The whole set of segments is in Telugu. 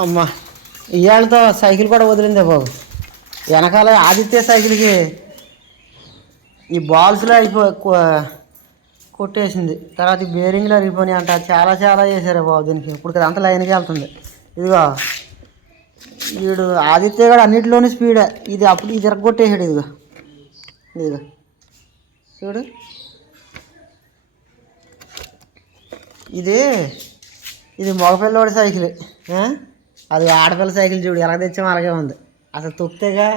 అమ్మా ఇవాళతో సైకిల్ కూడా వదిలిందే బాబు. వెనకాల ఆదిత్య సైకిల్కి ఈ బాల్స్లో అయిపో కొట్టేసింది. తర్వాత ఈ బేరింగ్లో అరిగిపోయినాయి అంట చాలా చాలా చేశారు బాబు దీనికి. ఇప్పుడు అంత లైన్కి వెళ్తుంది. ఇదిగో వీడు ఆదిత్య కూడా అన్నిటిలోనూ స్పీడే. ఇది అప్పుడు ఇది ఇరగొట్టేసాడు ఇదిగో. ఇదిగో. చూడు. ఇది ఇది మగపిల్లవాడి సైకిల్. ఆ? అది ఆడపిల్ల సైకిల్ చూడు ఎలా తెచ్చామో అలాగే ఉంది. అసలు తొక్కితేగా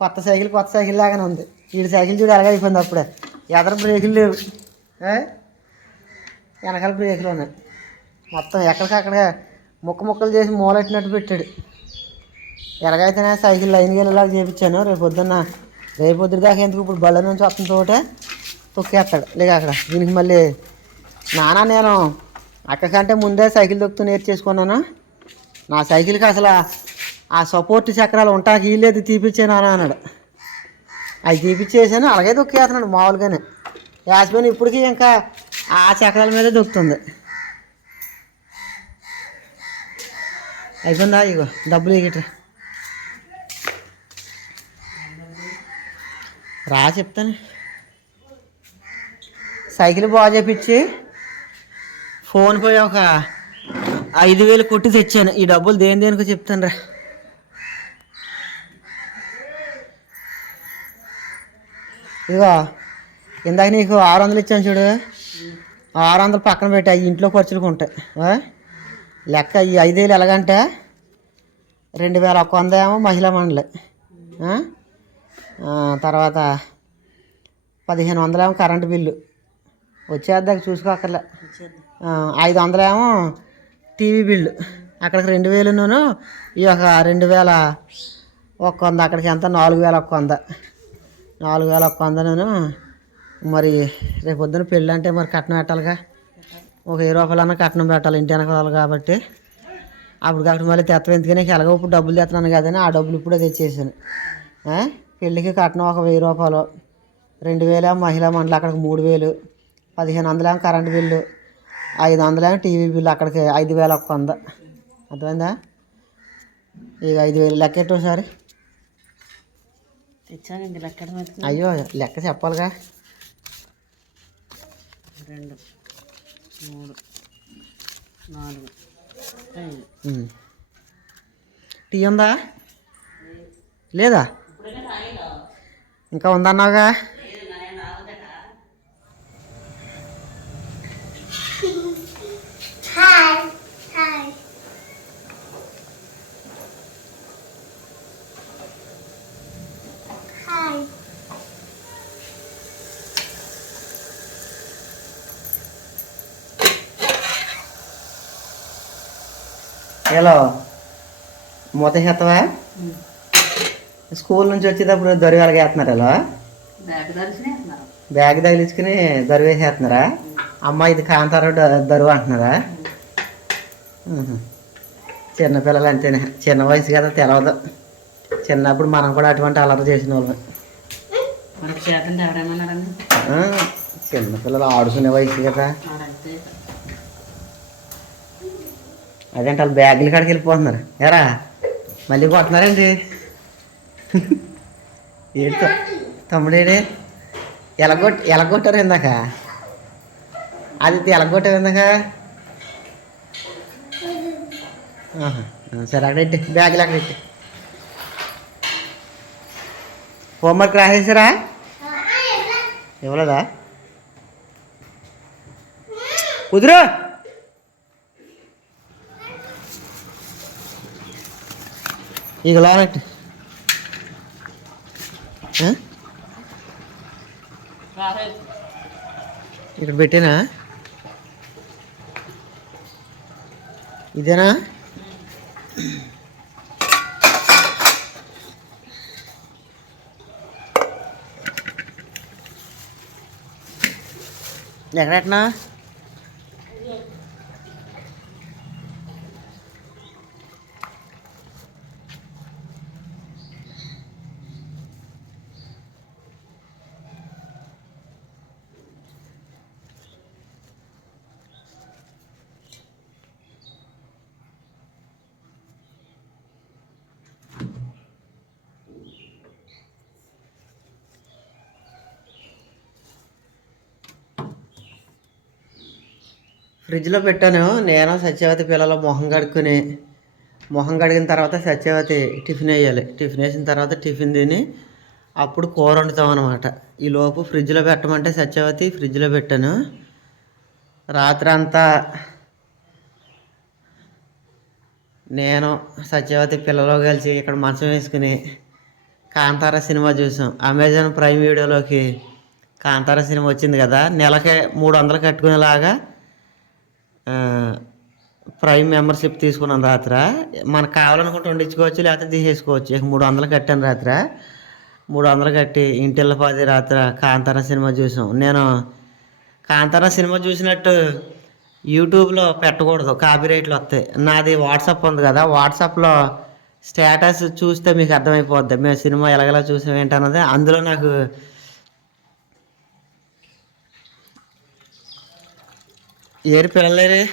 కొత్త సైకిల్ కొత్త సైకిల్ లాగానే ఉంది. వీడి సైకిల్ చూడు ఎలాగ అయిపోయింది అప్పుడే. ఎదర బ్రేకులు లేవు. వెనకాల బ్రేకులు ఉన్నాయి. మొత్తం ఎక్కడికక్కడ ముక్క ముక్కలు చేసి మూలెట్టినట్టు పెట్టాడు. ఎలాగైతేనే సైకిల్ లైన్కి వెళ్ళేలాగా చేయించాను రేపు పొద్దున్న రేపు పొద్దున దాకా ఎందుకు ఇప్పుడు బళ్ళ నుంచి వస్తున్న తోటే తొక్కేస్తాడు. లేక అక్కడ దీనికి మళ్ళీ నానా నేను అక్క కంటే ముందే సైకిల్ దొక్కుతూ నేర్చేసుకున్నానా? నా సైకిల్కి అసలు ఆ- సపోర్ట్ చక్రాలు ఉంటాకి లేదు తీపిచ్చాను అని అన్నాడు. అవి తీపిచ్చేసాను అలాగే దొక్కేస్తున్నాడు మామూలుగానే. యాస్మిన్ ఇప్పటికీ ఇంకా ఆ చక్రాల మీదే దొక్కుతుంది. అయిపోయిందా? ఇగో డబ్బులు ఇగిట్రా. రా చెప్తాను. సైకిల్ బాగా చేపించి ఫోన్ పోయి ఒక ఐదు వేలు కొట్టి తెచ్చాను. ఈ డబ్బులు దేని దేనికో చెప్తాను రా. ఇదిగో ఇందాక నీకు ఆరు వందలు ఇచ్చాను చూడు. ఆరు వందలు పక్కన పెట్టి అవి ఇంట్లో ఖర్చులకు ఉంటాయి. లెక్క ఈ ఐదేళ్ళు ఎలాగంటే? రెండు వేల ఒక్క వంద ఏమో మహిళా మండలి. తర్వాత పదిహేను వందలేమో కరెంటు బిల్లు. వచ్చేద్దాక చూసుకోకర్లే ఐదు వందలేమో టీవీ బిల్లు. అక్కడికి రెండు వేలును ఈ ఒక రెండు వేల ఒక్క వంద అక్కడికి ఎంత? నాలుగు వేల ఒక్క వంద. నాలుగు వేల ఒక్క వందను మరి రేపు పొద్దున పెళ్ళి అంటే మరి కట్నం పెట్టాలిగా. ఒక వెయ్యి రూపాయలన్నా కట్నం పెట్టాలి ఇంటి వెనకాలి కాబట్టి. అప్పుడు కాబట్టి మళ్ళీ తెత్తం ఎందుకని ఎలాగో ఇప్పుడు డబ్బులు తెస్తున్నాను కదని ఆ డబ్బులు ఇప్పుడే తెచ్చేసాను. పెళ్ళికి కట్నం ఒక వెయ్యి రూపాయలు. రెండు వేలేమో మహిళా మండలి అక్కడికి మూడు వేలు. పదిహేను వందలేమో కరెంటు బిల్లు. ఐదు వందలేమో టీవీ బిల్లు అక్కడికి ఐదు వేల ఒక్క వంద. అర్థమైందా? ఇక ఐదు వేలు లెక్కెట్టు ఒకసారి? తెచ్చానండి లెక్కడ మీద అయ్యో లెక్క చెప్పాలిగా. రెండు మూడు నాలుగు ఐదు. టీ ఉందా? లేదా? ఇంకా ఉందన్నావుగా? హలో మూత చేస్తావా స్కూల్ నుంచి వచ్చేటప్పుడు దర్శనే అంటున్నారు బ్యాగ్ తగిలించుకుని దొరివేసేస్తున్నారా? అమ్మ ఇది కాంతారు ద- దరువు అంటున్నారా. చిన్నపిల్లలు అంతేనే. చిన్న వయసు కదా తెలవదు. చిన్నప్పుడు మనం కూడా అటువంటి అలవాటు చేసిన వాళ్ళం చిన్నపిల్లలు ఆడుకునే వయసు కదా. అదేంటి వాళ్ళు బ్యాగుల కాడికి వెళ్ళిపోతున్నారు? ఎరా మళ్ళీ కొడుతున్నారండి ఏంటి తమ్ముడేడే ఎలగొట్ ఎలగొట్టారు ఇందాక. అది ఎలగొట్టారు ఇందాక ఆహా, ఆ, సరే అక్కడ ఇట్టి బ్యాగులు అక్కడ ఇట్టి హోంవర్క్ రాసేసారా ఇవ్వలేదా కుదురు ఇక లోనట్టు ఆ? ఇక్కడ పెట్టినా ఇదేనా ఎక్కడెట్నా ఫ్రిడ్జ్లో పెట్టాను. నేను సత్యవతి పిల్లలు మొహం కడుక్కుని మొహం కడిగిన తర్వాత సత్యవతి టిఫిన్ వేయాలి. టిఫిన్ వేసిన తర్వాత టిఫిన్ తిని అప్పుడు కూర వండుతాం అనమాట ఈ లోపు ఫ్రిడ్జ్లో పెట్టమంటే సత్యవతి ఫ్రిడ్జ్లో పెట్టాను. రాత్రి అంతా నేను సత్యవతి పిల్లలు కలిసి ఇక్కడ మంచం వేసుకుని కాంతార సినిమా చూసాం. అమెజాన్ ప్రైమ్ వీడియోలోకి కాంతార సినిమా వచ్చింది కదా. నెలకి మూడు వందలు కట్టుకునేలాగా ప్రైమ్ మెంబర్షిప్ తీసుకున్నాను రాత్ర. మనకు కావాలనుకుంటే వండించుకోవచ్చు లేకపోతే తీసేసుకోవచ్చు. ఇక మూడు వందలు కట్టాను రాత్ర. మూడు వందలు కట్టి ఇంటిల్లపాది రాత్ర కాంతార సినిమా చూసాం. నేను కాంతార సినిమా చూసినట్టు యూట్యూబ్లో పెట్టకూడదు కాపీరైట్లు వస్తాయి. నాది వాట్సాప్ ఉంది కదా వాట్సాప్లో స్టేటస్ చూస్తే మీకు అర్థమైపోద్ది. మేము సినిమా ఎలాగెలా చూసాం ఏంటన్నది. అందులో నాకు ఏరు పిల్లలేరే?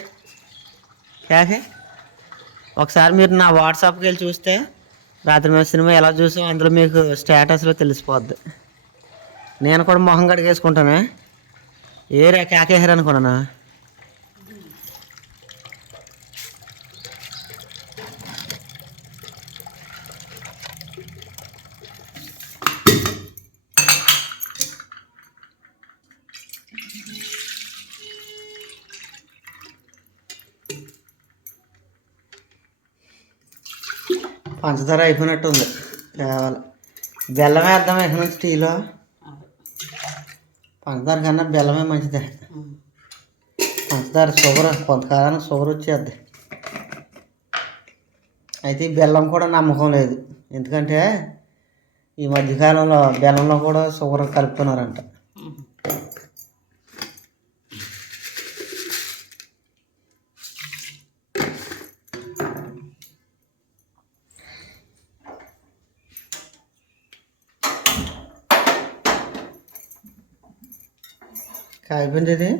క్యాఫే? ఒకసారి మీరు నా వాట్సాప్కి వెళ్ళి చూస్తే రాత్రి మేము సినిమా ఎలా చూసాం అందులో మీకు స్టేటస్లో తెలిసిపోద్ది. నేను కూడా మొహం కడిగేసుకుంటానే. ఏరే కేకేసారు అనుకున్నానా? పంచదార అయిపోయినట్టు ఉంది కేవలం. బెల్లం వేద్దాం ఇక్కడ నుంచి టీలో. పంచదార కన్నా బెల్లమే మంచిదే. పంచదార షుగర్ కొంతకాలానికి షుగర్ వచ్చేద్ది. అయితే ఈ బెల్లం కూడా నమ్మకం లేదు. ఎందుకంటే ఈ మధ్యకాలంలో బెల్లంలో కూడా షుగర్ కలుపుతున్నారంట. కాయిపోయింది ఇది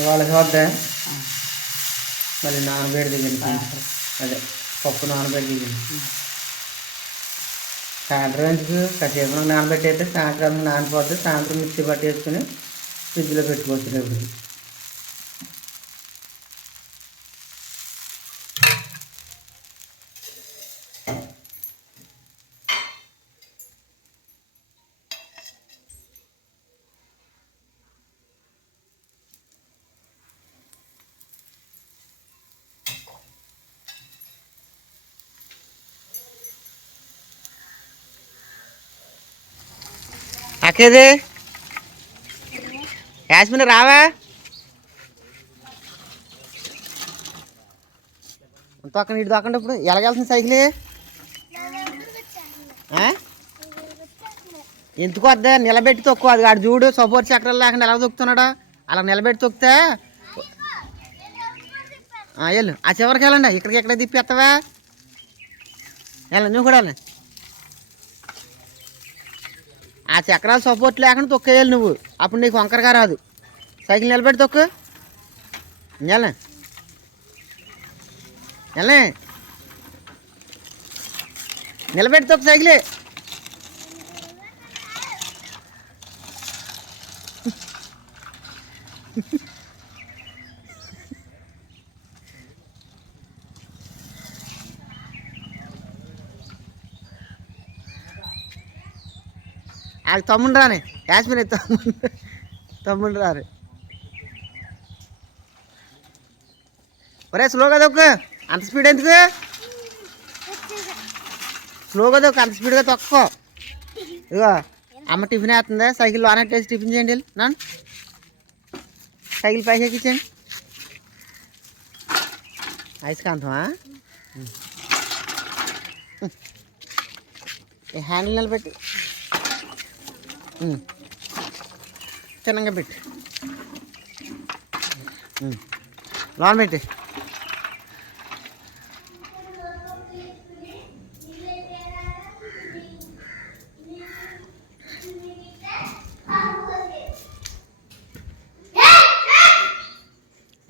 వాళ్ళకి వద్దా మళ్ళీ నానబెడి దిగింది అదే పప్పు నానబెడి దిగింది సాయంత్రం ఎందుకు? కాసేపు నానబెట్టేస్తే సాయంత్రం నానిపోద్ది. సాయంత్రం మిక్సీ పట్టేసుకుని ఫ్రిడ్జ్లో పెట్టుకోవచ్చు రేపు అక్కేది యాస్మిన్ రావా? తొక్కండి ఇటు తొక్కండి ఇప్పుడు. ఎలాగెళ్తుంది సైకిల్? ఎందుకు వద్దా? నిలబెట్టి తొక్కు. అది ఆడు చూడు సపోర్ట్ చక్రాలు లేకుండా ఎలా తొక్కుతున్నాడు. అలా నిలబెట్టి తొక్కితే వెళ్ళు. ఆ చివరికి వెళ్ళండి. ఇక్కడికి ఎక్కడ తిప్పేస్తావా వెళ్ళండి నువ్వు కూడా వెళ్ళండి. ఆ చక్రాలు సపోర్ట్ లేకుండా తొక్కేయాలి నువ్వు. అప్పుడు నీకు వంకరగా రాదు. సైకిల్ నిలబెట్టి తొక్కు. వెళ్ళే. వెళ్ళే. నిలబెట్టి తొక్కు సైకిలే. వాళ్ళకి తమ్ముడు రానే. యాస్మిన్ తమ్ముడు తమ్ముడు రారు ఒరే స్లోగా దొక్కు. అంత స్పీడ్ ఎందుకు? స్లోగా దొక్కు అంత స్పీడ్గా తొక్కో. ఇదిగో అమ్మ టిఫిన్ వేస్తుందా? సైకిల్ ఆనెట్టేసి టిఫిన్ చేయండి వెళ్ళి. నాన్న సైకిల్ పైకి ఎక్కించండి. అయస్కాంతమా ఈ హ్యాండిల్ నిలబెట్టి. చిన్నగా పెట్టి. లోన్ పెట్టి.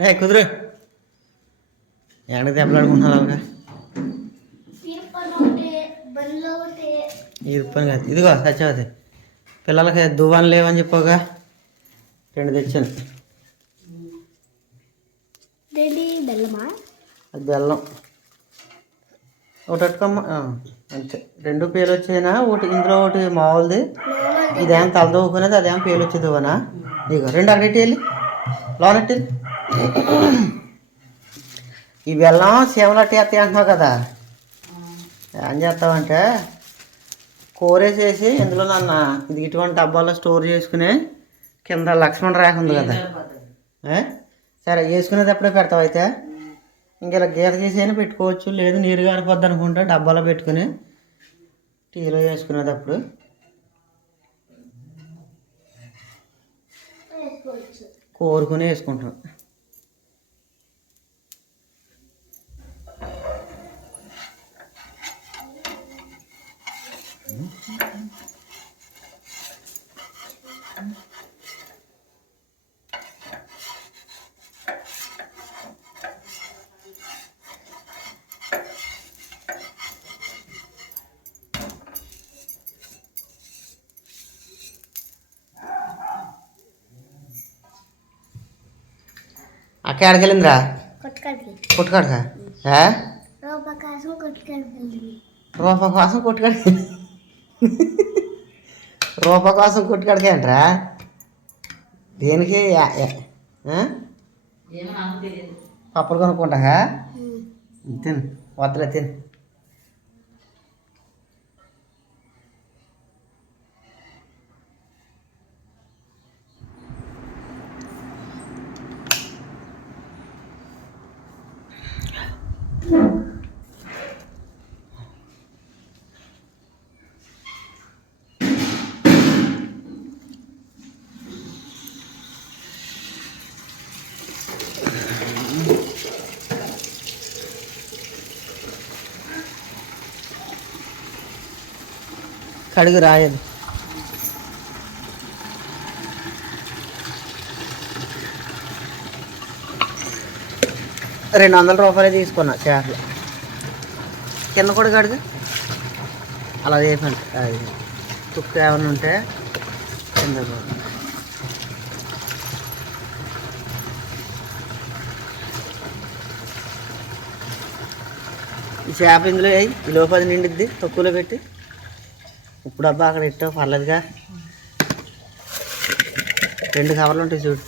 ఏ కుదురు. ఎక్కడికి దెబ్బలాడుకుంటున్నారు అలాగా ఇరుపని కాదు. ఇదిగో సత్యవతి. పిల్లలకి దువ్వాలు లేవని చెప్పగా రెండు తెచ్చాను. బెల్లమా? అది బెల్లం. ఒకటి పట్టుకోమ్మ ఆ, అంతే. రెండు పేలు వచ్చాయినా ఒకటి ఇందులో ఒకటి మామూలుది. ఇదేం తలదవ్వుకునేది అదేం పేలు వచ్చేది ఇవ్వనా? ఇదిగో రెండు అక్కడెట్టి వెళ్ళి. లోనెట్టి ఈ బెల్లం సేవలట్టి ఎత్తాయి అంటున్నావు కదా. ఏం చేస్తావంటే కోరేసేసి ఇందులో నాన్న ఇది ఇటువంటి డబ్బాలో స్టోర్ చేసుకుని కింద లక్ష్మణ రేఖ ఉంది కదా. సరే వేసుకునేటప్పుడే పెడతావు అయితే? ఇంక ఇలా గీత గీసైనా పెట్టుకోవచ్చు. లేదు నీరు గారిపోద్ది అనుకుంటే డబ్బాలో పెట్టుకుని టీలో వేసుకునేటప్పుడు కోరుకుని వేసుకుంటాం. అక్క కొట్టుకాడక రూపకాసం కొట్టుకాడికి రూప కోసం కొట్టుకాడికి రూప కోసం కొట్టుకాడికి ఏంట్రా దేనికి పప్పులు కొనుక్కుంటా తిను వద్దలే తిను. కడుగు రాయదు. రెండు వందల రూపాయలు తీసుకున్నా చేపలు. కింద కూడా కడుగు. అలా చేపండి అది తుక్కు ఏమైనా ఉంటే కింద ఈ చేప ఇందులో వేయి. ఈ లోపల నిండిద్ది. తక్కువలో పెట్టి. ఇప్పుడు అబ్బా అక్కడ ఇట్టావు పర్లేదుగా. రెండు కవర్లు ఉంటాయి చూడు.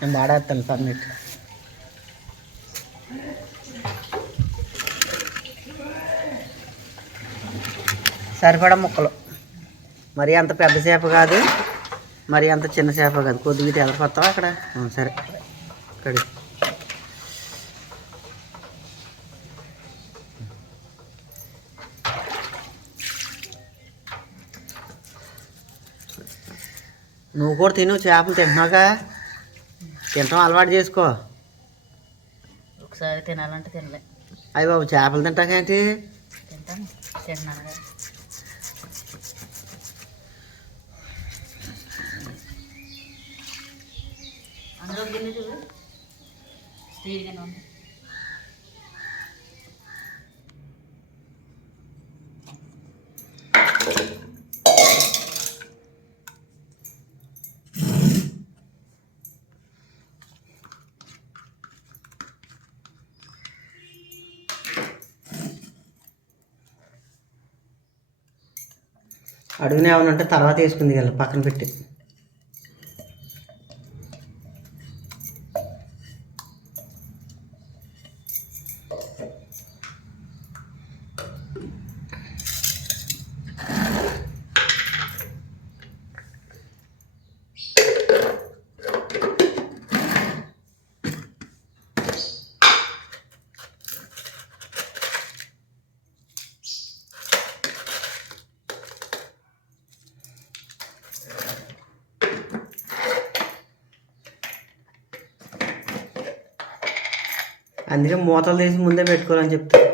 నేను వాడేస్తాను పర్మిట్ సరిపడా ముక్కలు. మరి అంత పెద్ద చేప కాదు. మరి అంత చిన్న చేప కాదు. కొద్దిగా ఎదరిపోతావా అక్కడ? సరే. కడి నువ్వు కూడా తిను చేపలు తింటున్నావుగా. తినటం అలవాటు చేసుకో. ఒకసారి తినాలంటే తినలే. అయ్యి బాబు చేపలు తింటాకేంటి తింటాను తింటున్నాను అందులో గిన్నె చూడు. స్టీల్ గిన్నె ఉంది. అడుగునే ఏమైనా ఉంటే తర్వాత వేసుకుంది కదా పక్కన పెట్టి. అందుకే మూతలు తీసి ముందే పెట్టుకోవాలని చెప్తా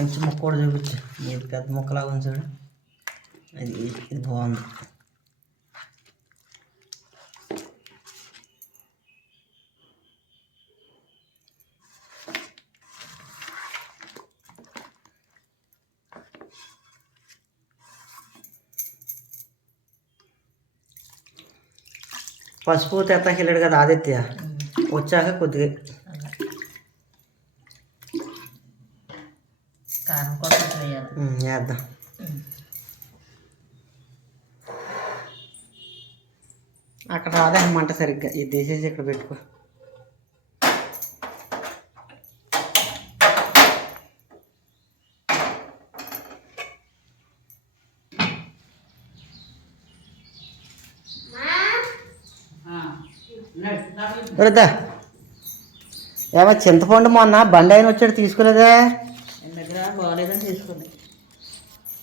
మంచి ముక్క కూడా చూపించు ఇది పెద్ద ముక్కలాగా ఉంది చూడు అది ఇది బాగుంది పసుపు తెత్తాకి వెళ్ళాడు కదా ఆదిత్య వచ్చాక కొద్దిగా కారం కోసం వేయాలి ఉమ్, వేద్దాం అక్కడ రాదే మంట సరిగ్గా. ఇది తీసేసి ఇక్కడ పెట్టుకో. వరదా ఏమో చింతపండు మొన్న బండి అయిన వచ్చాడు తీసుకోలేదా.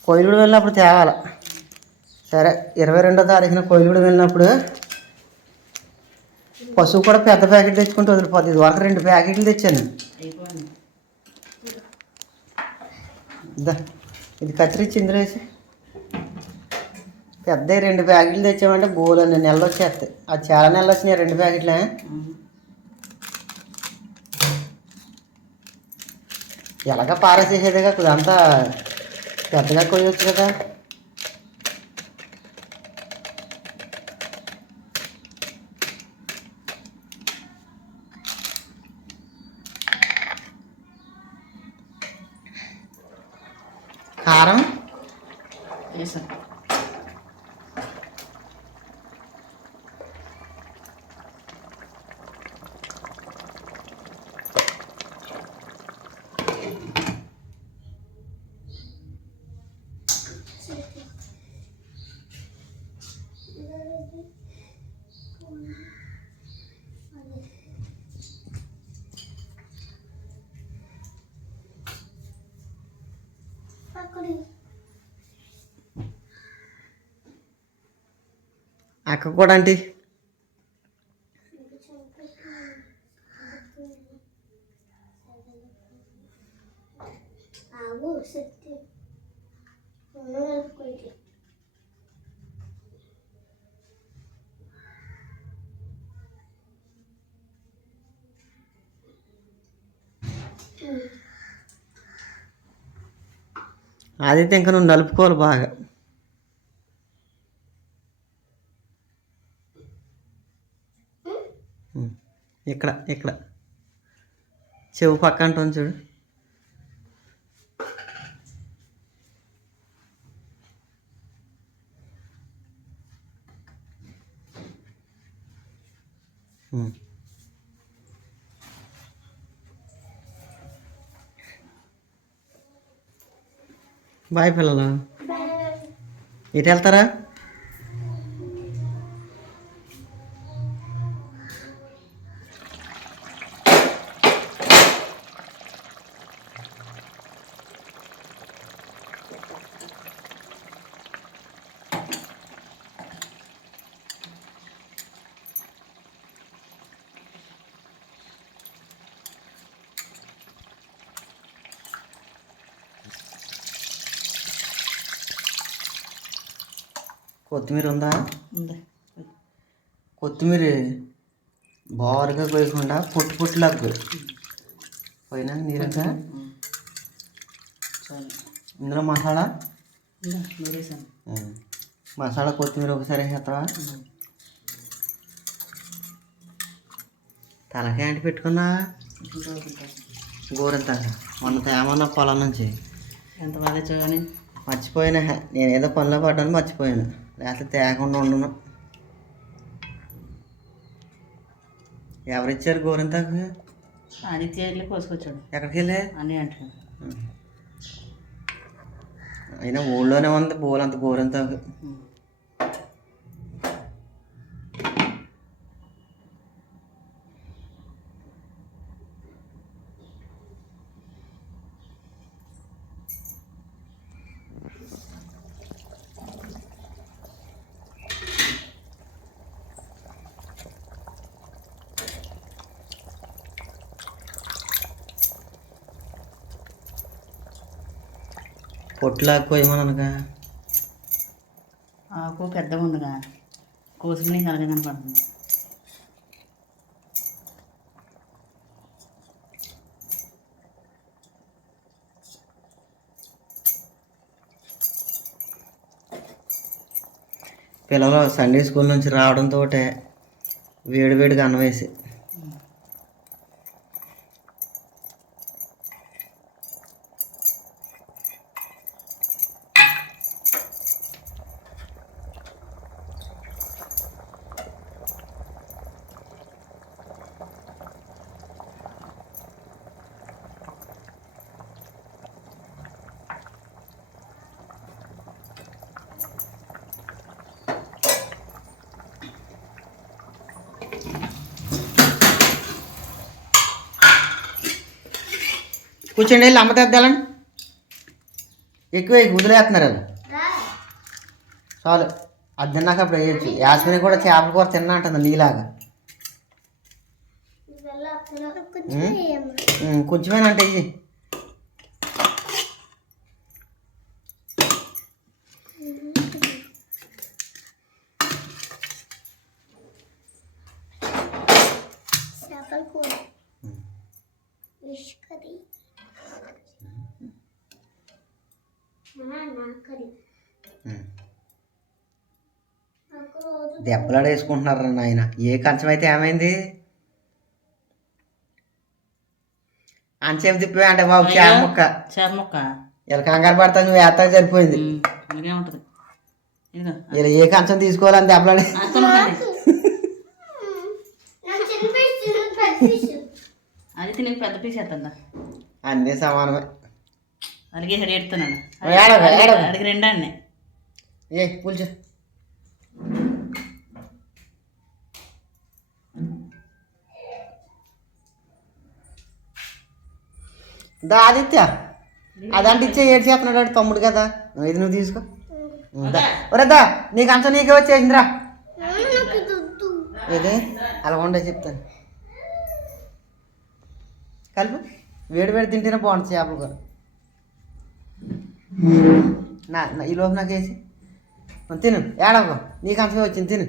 కోయిలుడు వెళ్ళినప్పుడు తేవాల. సరే ఇరవై రెండో తారీఖున కోయిలుడు వెళ్ళినప్పుడు పశువు కూడా పెద్ద ప్యాకెట్ తెచ్చుకుంటూ వదిలిపోతుంది ఇది వరకు రెండు ప్యాకెట్లు తెచ్చాను. ఇది కత్తిరించి ఇందులో వేసి. పెద్ద రెండు ప్యాకెట్లు తెచ్చామంటే బోలు నెలలు వచ్చేస్తాయి. అది చాలా నెలలు వచ్చినాయి రెండు ప్యాకెట్లే. ఎలాగ పారేసేసేదిగా అంతా పెద్దగా కొయ్యొచ్చు కదా. కారం? వేసాను అక్క కూడా అంటే ఆదిత్య ఇంకా నువ్వు నలుపుకోవాలి బాగా. ఇక్కడ ఇక్కడ. చెవు పక్క అంటాను చూడు. బాయ్ పిల్లలు. ఇటు వెళ్తారా? కొత్తిమీర ఉందా? ఉంది. కొత్తిమీర బారుగా పోయకుండా పొట్టు పొట్టులాగా పోయి పోయినా చాలు ఇందులో మసాలా. మసాలా కొత్తిమీర ఒకసారి వేస్తావా తలకాయ అంటే పెట్టుకున్నా. గోరంత. మొన్న తేమన్నా పొలం నుంచి. ఎంత బాగా మర్చిపోయినా. నేనేదో పనిలో పడ్డాను మర్చిపోయాను. ലാസ്റ്റ് തേങ്ങ കൊണ്ട് കൊണ്ടുവന്ന് ఎవరు ఇచ్చారు గోరింతాకు ఆదిత్యాలు కోసుకొచ్చాడు ఎక్కడికి వెళ్ళే అని అంటాడు అయినా ఊళ్ళోనే ఉంది బోలంత గోరింతాకు పొట్టులాగా కోయమనగా ఆకు పెద్దగా ఉందిగా కోసుకుని కలగా కనపడుతుంది. పిల్లలు సండే స్కూల్ నుంచి రావడంతో వేడి వేడిగా అన్నం వేసి కూర్చోండి వెళ్ళి అమ్మ తెద్దాలని ఎక్కువ వదిలేస్తున్నారు వాళ్ళు. చాలు. అది తిన్నాక అప్పుడు వేయచ్చు యాస్మిని కూడా చేపల కూర తిన్నా అంటుంది నీలాగా. కొంచెం వేయమ్మా. ఉమ్, కొంచెమేనా అంటే ఇది చేపల కూర ఫిష్ కర్రీ నా కర్రీ ఉమ్. నాకు రోజు దెబ్బలాడ వేసుకుంటున్నారు నాయన? ఏ కంచం అయితే ఏమైంది? అంచేపు తిప్పి అంటే బాబు చేప ముక్క చేప ముక్క ఇలా కంగారు పడతా నువ్వు వేస్తాక సరిపోయింది. ఇలా ఏ కంచం తీసుకోవాలని దెబ్బలాడి అది తిని పెద్ద పీస్ ఎత్తుందా? అన్నీ సమానమే. అలాగే ఎడుతున్నాను. అడిగి రెండు అండి ఏ పులుచు దా ఆదిత్య. అదంటే ఇచ్చే ఏడు చేస్తున్నాడు తమ్ముడు కదా. ఇది నువ్వు తీసుకో. దా. దా నీకు అంత నీకే వచ్చేసిందిరా. ఇది అలా ఉండే చెప్తాను. కలుపు. వేడి వేడి తింటేనే బాగుంటుంది చేపలు కూర. నా ఈ లోపు నాకు వేసి. తిను. ఏడవ నీకు అంతమే వచ్చింది తిను.